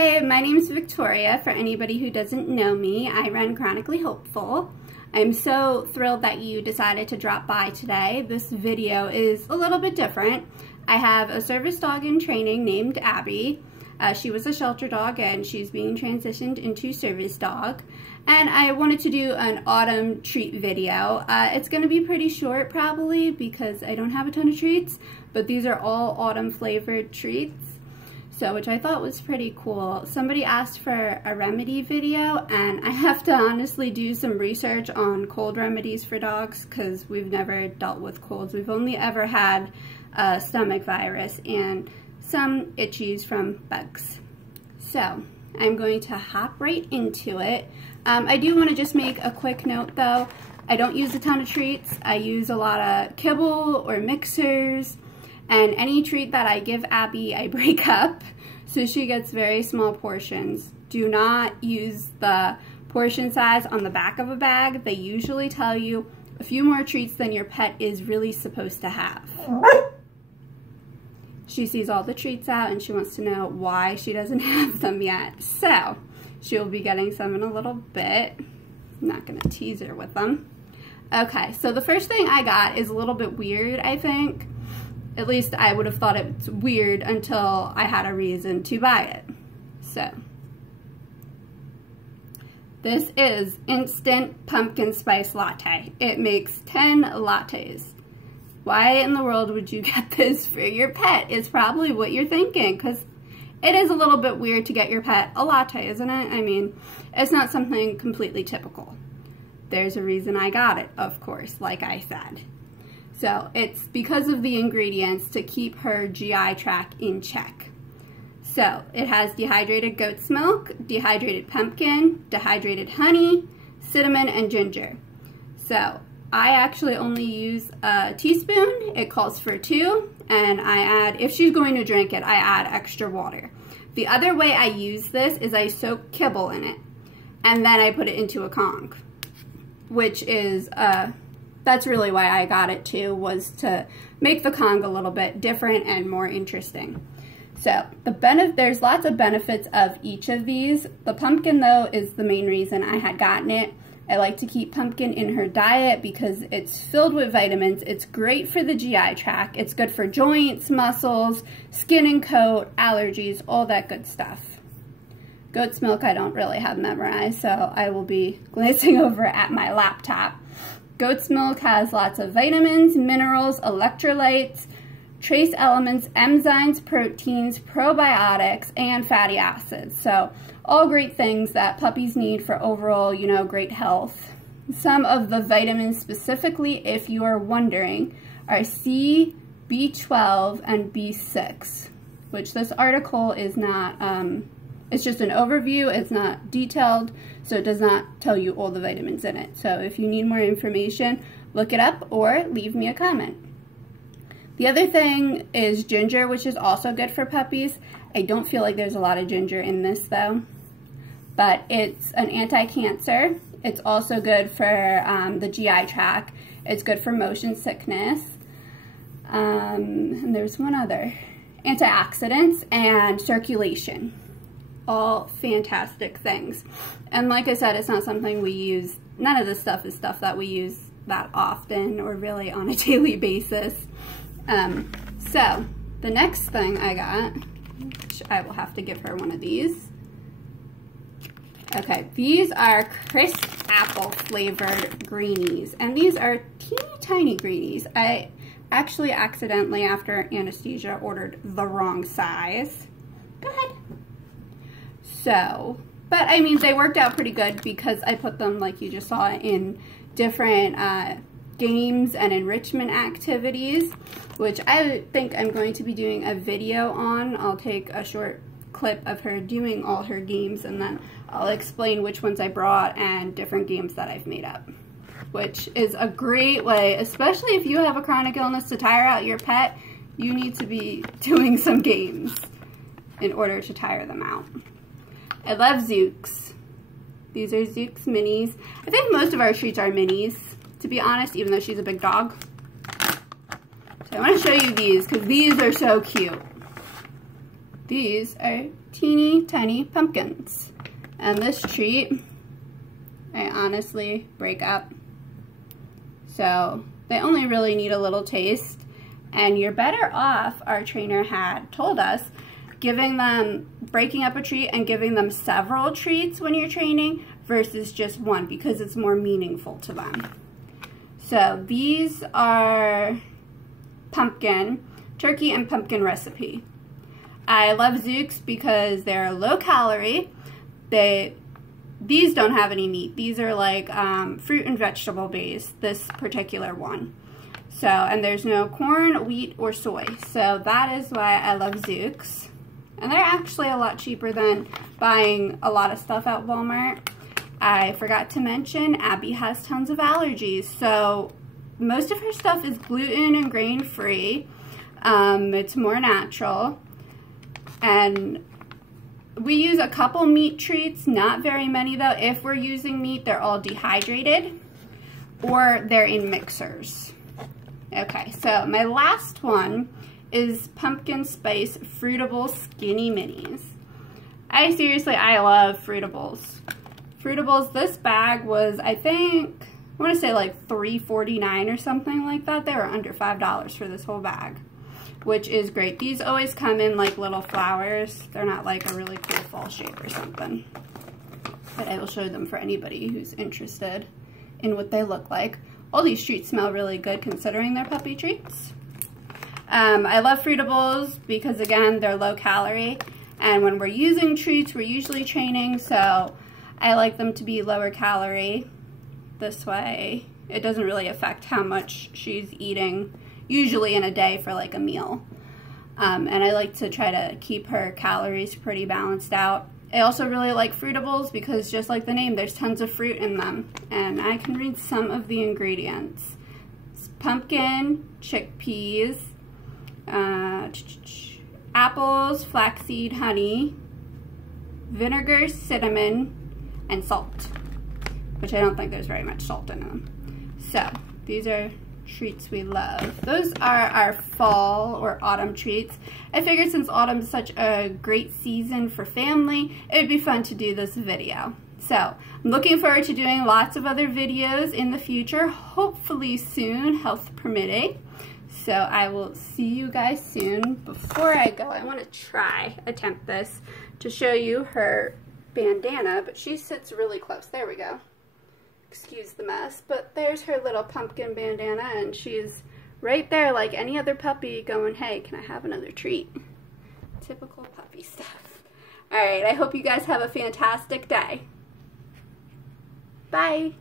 Hi, my name is Victoria. For anybody who doesn't know me, I run Chronically Hopeful. I'm so thrilled that you decided to drop by today. This video is a little bit different. I have a service dog in training named Abby. She was a shelter dog and she's being transitioned into service dog. And I wanted to do an autumn treat video. It's going to be pretty short probably because I don't have a ton of treats, but these are all autumn flavored treats. So, which I thought was pretty cool. Somebody asked for a remedy video, and I have to honestly do some research on cold remedies for dogs because we've never dealt with colds. We've only ever had a stomach virus and some itchies from bugs. So, I'm going to hop right into it. I do want to just make a quick note though. I don't use a ton of treats. I use a lot of kibble or mixers. And any treat that I give Abby, I break up, so she gets very small portions. Do not use the portion size on the back of a bag. They usually tell you a few more treats than your pet is really supposed to have. She sees all the treats out and she wants to know why she doesn't have them yet. So, she'll be getting some in a little bit. I'm not going to tease her with them. Okay, so the first thing I got is a little bit weird, I think. At least I would have thought it's weird until I had a reason to buy it. So, this is Instant Pumpkin Spice Latte. It makes 10 lattes. Why in the world would you get this for your pet? Is probably what you're thinking, because it is a little bit weird to get your pet a latte, isn't it? I mean, it's not something completely typical. There's a reason I got it, of course, like I said. So it's because of the ingredients to keep her GI tract in check. So it has dehydrated goat's milk, dehydrated pumpkin, dehydrated honey, cinnamon, and ginger. So I actually only use a teaspoon. It calls for 2, and I add, if she's going to drink it, I add extra water. The other way I use this is I soak kibble in it, and then I put it into a Kong, which is that's really why I got it too, was to make the Kong a little bit different and more interesting. So there's lots of benefits of each of these. The pumpkin though is the main reason I had gotten it. I like to keep pumpkin in her diet because it's filled with vitamins. It's great for the GI tract. It's good for joints, muscles, skin and coat, allergies, all that good stuff. Goat's milk I don't really have memorized, so I will be glancing over at my laptop. Goat's milk has lots of vitamins, minerals, electrolytes, trace elements, enzymes, proteins, probiotics, and fatty acids. So all great things that puppies need for overall, great health. Some of the vitamins specifically, if you are wondering, are C, B12, and B6, which this article is not, it's just an overview, it's not detailed, so it does not tell you all the vitamins in it. So if you need more information, look it up or leave me a comment. The other thing is ginger, which is also good for puppies. I don't feel like there's a lot of ginger in this though, but it's an anti-cancer. It's also good for the GI tract. It's good for motion sickness. And there's one other. Antioxidants and circulation. All fantastic things. And like I said, it's not something we use, none of this stuff is stuff that we use that often or really on a daily basis. So the next thing I got, which I will have to give her one of these. Okay, these are crisp apple flavored greenies, and these are teeny tiny greenies. I actually accidentally, after anesthesia, ordered the wrong size. Go ahead. So, but I mean, they worked out pretty good because I put them, like you just saw, in different games and enrichment activities, which I think I'm going to be doing a video on. I'll take a short clip of her doing all her games and then I'll explain which ones I brought and different games that I've made up, which is a great way, especially if you have a chronic illness, to tire out your pet. You need to be doing some games in order to tire them out. I love Zooks. These are Zooks minis. I think most of our treats are minis, to be honest, even though she's a big dog. So I want to show you these because these are so cute. these are teeny tiny pumpkins. And this treat, I honestly break up. So they only really need a little taste. And you're better off, our trainer had told us, breaking up a treat and giving them several treats when you're training versus just one, because it's more meaningful to them. So these are pumpkin, turkey and pumpkin recipe. I love Zuke's because they're low calorie. These don't have any meat. These are like fruit and vegetable based, this particular one. So, and there's no corn, wheat, or soy. So that is why I love Zuke's. And they're actually a lot cheaper than buying a lot of stuff at Walmart. I forgot to mention, Abby has tons of allergies. So most of her stuff is gluten and grain free. It's more natural. And we use a couple meat treats, not very many though. If we're using meat, they're all dehydrated or they're in mixers. Okay, so my last one is pumpkin spice Fruitables Skinny Minis. I love Fruitables. Fruitables, this bag was, I want to say like $3.49 or something like that. They were under $5 for this whole bag, which is great. These always come in like little flowers. They're not like a really cool fall shape or something. But I will show them for anybody who's interested in what they look like. All these treats smell really good considering they're puppy treats. I love Fruitables because, again, they're low calorie, and when we're using treats, we're usually training, so I like them to be lower calorie. This way, it doesn't really affect how much she's eating, usually in a day for like a meal. And I like to try to keep her calories pretty balanced out. I also really like Fruitables because, just like the name, there's tons of fruit in them, and I can read some of the ingredients. It's pumpkin, chickpeas, apples, flaxseed, honey, vinegar, cinnamon, and salt, which I don't think there's very much salt in them. So these are treats we love. Those are our fall or autumn treats. I figured since autumn is such a great season for family, it would be fun to do this video. So I'm looking forward to doing lots of other videos in the future, hopefully soon, health permitting. So I will see you guys soon. Before I go, I want to attempt this to show you her bandana, but she sits really close. There we go. Excuse the mess, but there's her little pumpkin bandana, and she's right there like any other puppy going, hey, can I have another treat? Typical puppy stuff. All right, I hope you guys have a fantastic day. Bye.